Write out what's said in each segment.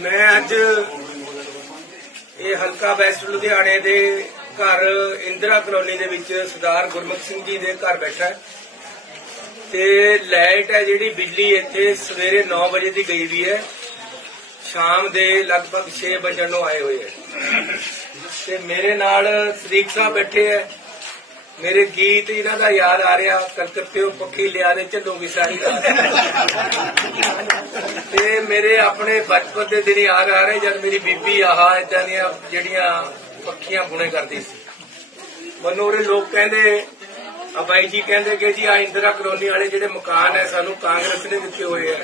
ਮੈਂ ਅੱਜ ਇਹ ਹਲਕਾ ਵੈਸਟ ਲੁਧਿਆਣੇ ਦੇ ਘਰ ਇੰਦਰਾ ਕਲੋਨੀ ਦੇ ਵਿੱਚ ਸਰਦਾਰ ਗੁਰਮੁਖ ਸਿੰਘ ਜੀ ਦੇ ਘਰ ਬੈਠਾ ਤੇ ਲਾਈਟ ਹੈ ਜਿਹੜੀ, ਬਿਜਲੀ ਇੱਥੇ ਸਵੇਰੇ 9 ਵਜੇ ਦੀ ਗਈ ਵੀ ਹੈ। ਸ਼ਾਮ ਦੇ ਲਗਭਗ 6 ਵਜਣ ਨੂੰ ਆਏ ਹੋਏ ਹੈ। ਤੇ ਮੇਰੇ ਨਾਲ ਸਦੀਕ ਸਾਹਿਬ ਬੈਠੇ ਹੈ। ਮੇਰੇ ਗੀਤ ਇਹਨਾਂ ਦਾ ਯਾਦ ਆ ਰਿਹਾ, ਕਲਕੱਤੇ ਪੱਖੀ ਲਿਆ ਦੇ ਝੱਲੂਗੀ ਸਾਰੀ ਰਾਤ। ਤੇ ਮੇਰੇ ਆਪਣੇ ਬਚਪਨ ਦੇ ਦਿਨ ਯਾਦ ਆ ਰਹੇ ਜਦ ਮੇਰੀ ਬੀਬੀ ਆਹ ਇਦਾਂ ਦੀਆਂ ਜਿਹੜੀਆਂ ਪੱਖੀਆਂ ਬੁਣੇ ਕਰਦੀ ਸੀ। ਮੈਨੂੰ ਲੋਕ ਕਹਿੰਦੇ ਆ ਬਾਈ ਜੀ ਕਹਿੰਦੇ ਕਿ ਜੀ ਆ ਇੰਦਰਾ ਕਲੋਨੀ ਵਾਲੇ ਜਿਹੜੇ ਮਕਾਨ ਹੈ ਸਾਨੂੰ ਕਾਂਗਰਸ ਨੇ ਦਿੱਤੇ ਹੋਏ ਆ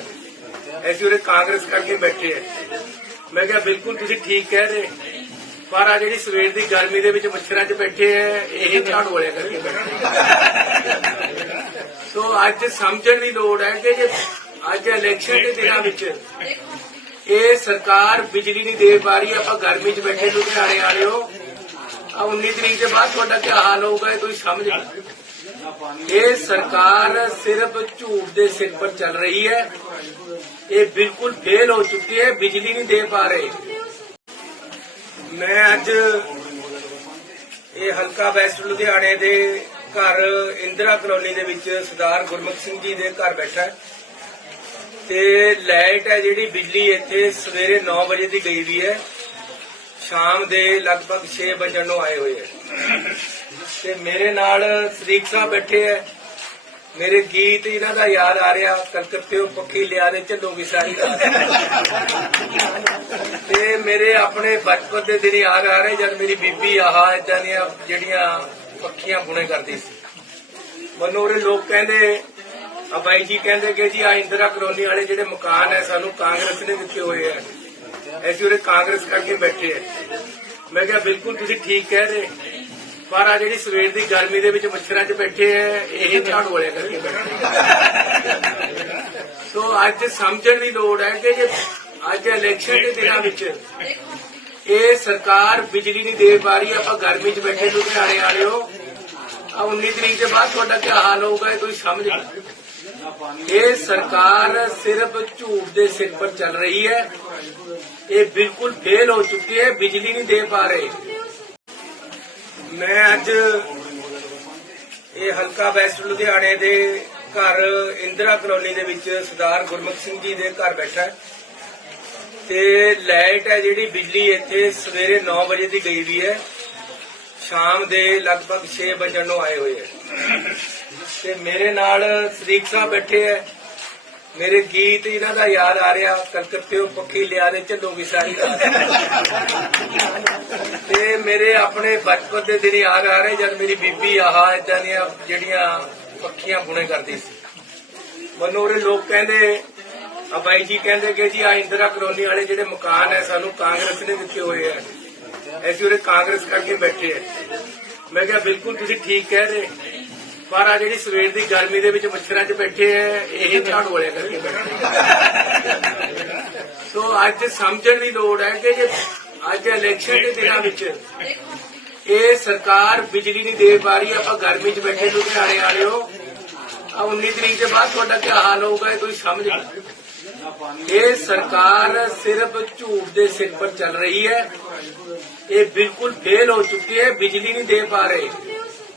ਅਸੀਂ ਉਰੇ ਕਾਂਗਰਸ ਕਰਕੇ ਬੈਠੇ ਆ ਮੈਂ ਕਿਹਾ ਬਿਲਕੁਲ ਤੁਸੀਂ ਠੀਕ ਕਹਿ ਰਹੇ। ਪਰ ਆ ਜਿਹੜੀ ਸਵੇਰ ਦੀ ਗਰਮੀ ਦੇ ਵਿੱਚ ਮੱਛਰਾਂ 'ਚ ਬੈਠੇ ਆ ਇਹ ਝਾੜੂ ਵਾਲਿਆਂ ਕਰਕੇ ਬੈਠੇ। ਸੋ ਅੱਜ ਸਮਝਣ ਦੀ ਲੋੜ ਹੈ ਕਿ ਜੇ ਅੱਜ ਇਲੈਕਸ਼ਨ ਦੇ ਦਿਨਾਂ ਵਿੱਚ ਇਹ ਸਰਕਾਰ ਬਿਜਲੀ ਨਹੀਂ ਦੇ ਪਾ ਰਹੀ, ਆਪਾਂ ਗਰਮੀ 'ਚ ਬੈਠੇ ਲੁਧਿਆਣੇ ਵਾਲਿਓ ਆ 19 ਤਰੀਕ ਦੇ ਬਾਅਦ ਤੁਹਾਡਾ ਕੀ ਹਾਲ ਹੋਊਗਾ ਇਹ ਤੁਸੀਂ ਸਮਝ ਲਓ। ਇਹ ਸਰਕਾਰ ਸਿਰਫ ਝੂਠ ਦੇ ਸਿਰ ਪਰ ਚੱਲ ਰਹੀ ਹੈ। ਇਹ ਬਿਲਕੁਲ ਫੇਲ ਹੋ ਚੁੱਕੀ ਹੈ, ਬਿਜਲੀ ਨਹੀਂ ਦੇ ਪਾ ਰਹੇ। ਮੈਂ ਅੱਜ ਇਹ ਹਲਕਾ ਵੈਸਟ ਲੁਧਿਆਣੇ ਦੇ ਘਰ ਇੰਦਰਾ ਕਲੋਨੀ ਦੇ ਵਿੱਚ ਸਰਦਾਰ ਗੁਰਮੁਖ ਸਿੰਘ ਜੀ ਦੇ ਘਰ ਬੈਠਾ ਤੇ ਲਾਈਟ ਹੈ ਜਿਹੜੀ ਬਿਜਲੀ ਇੱਥੇ ਸਵੇਰੇ 9 ਵਜੇ ਦੀ ਗਈ ਵੀ ਹੈ। ਸ਼ਾਮ ਦੇ ਲਗਭਗ 6 ਵਜਣ ਨੂੰ ਆਏ ਹੋਏ ਹੈ। ਤੇ ਮੇਰੇ ਨਾਲ ਸਰੀਕ ਸਾਹਿਬ ਬੈਠੇ ਹੈ। ਮੇਰੇ ਗੀਤ ਇਹਨਾਂ ਦਾ ਯਾਦ ਆ ਰਿਹਾ, ਕਲਕੱਤੇ ਪੱਖੀ ਲਿਆ ਦੇ ਝੱਲੂਗੀ ਸਾਰੀ ਤੇ ਮੇਰੇ ਆਪਣੇ ਬਚਪਨ ਦੇ ਦਿਨ ਯਾਦ ਆ ਰਹੇ, ਜਦ ਮੇਰੀ ਬੀਬੀ ਆਹਾ ਇਦਾਂ ਦੀਆਂ ਜਿਹੜੀਆਂ ਪੱਖੀਆਂ ਬੁਣੇ ਕਰਦੀ ਸੀ। ਮੈਨੂੰ ਉਰੇ ਲੋਕ ਕਹਿੰਦੇ ਆ ਬਾਈ ਜੀ ਕਹਿੰਦੇ ਕਿ ਜੀ ਆ ਇੰਦਰਾ ਕਲੋਨੀ ਵਾਲੇ ਜਿਹੜੇ ਮਕਾਨ ਹੈ, ਸਾਨੂੰ ਕਾਂਗਰਸ ਨੇ ਦਿੱਤੇ ਹੋਏ ਆ ਅਸੀਂ ਉਰੇ ਕਾਂਗਰਸ ਕਰਕੇ ਬੈਠੇ ਆ ਮੈਂ ਕਿਹਾ ਬਿਲਕੁਲ ਤੁਸੀਂ ਠੀਕ ਕਹਿ ਰਹੇ। ਪਰ ਆ ਜਿਹੜੀ ਸਵੇਰ ਦੀ ਗਰਮੀ ਦੇ ਵਿੱਚ ਮੱਛਰਾਂ 'ਚ ਬੈਠੇ ਆ ਇਹ ਝਾੜੂ ਵਾਲਿਆਂ ਕਰਕੇ ਬੈਠੇ ਸੋ ਅੱਜ ਸਮਝਣ ਦੀ ਲੋੜ ਹੈ ਕਿ ਜੇ ਅੱਜ ਇਲੈਕਸ਼ਨ ਦੇ ਦਿਨਾਂ ਵਿੱਚ ਇਹ ਸਰਕਾਰ ਬਿਜਲੀ ਨਹੀਂ ਦੇ ਪਾ ਰਹੀ ਆਪਾਂ ਗਰਮੀ 'ਚ ਬੈਠੇ ਲੁਧਿਆਣੇ ਵਾਲਿਓ, ਆ 19 ਤਰੀਕ ਦੇ ਬਾਅਦ ਤੁਹਾਡਾ ਕੀ ਹਾਲ ਹੋਊਗਾ, ਇਹ ਤੁਸੀਂ ਸਮਝ ਲਓ ਇਹ ਸਰਕਾਰ ਸਿਰਫ ਝੂਠ ਦੇ ਸਿਰ ਪਰ ਚੱਲ ਰਹੀ ਹੈ। ਇਹ ਬਿਲਕੁਲ ਫੇਲ ਹੋ ਚੁੱਕੀ ਹੈ, ਬਿਜਲੀ ਨਹੀਂ ਦੇ ਪਾ ਰਹੇ। ਮੈਂ ਅੱਜ ਇਹ ਹਲਕਾ ਵੈਸਟ ਲੁਧਿਆਣੇ ਦੇ ਘਰ ਇੰਦਰਾ ਕਲੋਨੀ ਦੇ ਵਿੱਚ ਸਰਦਾਰ ਗੁਰਮੁਖ ਸਿੰਘ ਜੀ ਦੇ ਘਰ ਬੈਠਾ ਤੇ ਲਾਈਟ ਹੈ ਜਿਹੜੀ, ਬਿਜਲੀ ਇੱਥੇ ਸਵੇਰੇ 9 ਵਜੇ ਦੀ ਗਈ ਵੀ ਹੈ। ਸ਼ਾਮ ਦੇ ਲਗਭਗ 6 ਵਜਣ ਨੂੰ ਆਏ ਹੋਏ ਹੈ। ਤੇ ਮੇਰੇ ਨਾਲ ਸਦੀਕ ਸਾਹਿਬ ਬੈਠੇ ਹੈ ਮੇਰੇ ਗੀਤ ਇਹਨਾਂ ਦਾ ਯਾਦ ਆ ਰਿਹਾ, ਕਲਕੱਤੇ ਪੱਖੀ ਲਿਆ ਦੇ ਝੱਲੂਗੀ ਸਾਰੀ ਤੇ ਮੇਰੇ ਆਪਣੇ ਬਚਪਨ ਦੇ ਦਿਨ ਯਾਦ ਆ ਰਹੇ, ਜਦ ਮੇਰੀ ਬੀਬੀ ਆਹਾ ਇਦਾਂ ਦੀਆਂ ਜਿਹੜੀਆਂ ਪੱਖੀਆਂ ਬੁਣੇ ਕਰਦੀ ਸੀ। ਮੈਨੂੰ ਉਰੇ ਲੋਕ ਕਹਿੰਦੇ, ਆ ਬਾਈ ਜੀ ਕਹਿੰਦੇ ਕਿ ਜੀ, ਆ ਇੰਦਰਾ ਕਲੋਨੀ ਵਾਲੇ ਜਿਹੜੇ ਮਕਾਨ ਹੈ, ਸਾਨੂੰ ਕਾਂਗਰਸ ਨੇ ਦਿੱਤੇ ਹੋਏ ਆ। ਅਸੀਂ ਉਰੇ ਕਾਂਗਰਸ ਕਰਕੇ ਬੈਠੇ ਆ। ਮੈਂ ਕਿਹਾ, ਬਿਲਕੁਲ ਤੁਸੀਂ ਠੀਕ ਕਹਿ ਰਹੇ। ਪਰ ਆ ਜਿਹੜੀ ਸਵੇਰ ਦੀ ਗਰਮੀ ਦੇ ਵਿੱਚ ਮੱਛਰਾਂ 'ਚ ਬੈਠੇ ਆ ਇਹ ਝਾੜੂ ਵਾਲਿਆਂ ਕਰਕੇ ਬੈਠੇ ਸੋ ਅੱਜ ਸਮਝਣ ਦੀ ਲੋੜ ਹੈ ਕਿ ਜੇ ਅੱਜ ਇਲੈਕਸ਼ਨ ਦੇ ਦਿਨਾਂ ਵਿੱਚ ਇਹ ਸਰਕਾਰ ਬਿਜਲੀ ਨਹੀਂ ਦੇ ਪਾ ਰਹੀ ਆਪਾਂ ਗਰਮੀ 'ਚ ਬੈਠੇ ਲੁਧਿਆਣੇ ਵਾਲਿਓ ਆ 19 ਤਰੀਕ ਦੇ ਬਾਅਦ ਤੁਹਾਡਾ ਕੀ ਹਾਲ ਹੋਊਗਾ ਇਹ ਤੁਸੀਂ ਸਮਝ ਇਹ ਸਰਕਾਰ ਸਿਰਫ ਝੂਠ ਦੇ ਸਿਰ ਪਰ ਚੱਲ ਰਹੀ ਹੈ ਇਹ ਬਿਲਕੁਲ ਫੇਲ ਹੋ ਚੁੱਕੀ ਹੈ ਬਿਜਲੀ ਨਹੀਂ ਦੇ ਪਾ ਰਹੇ।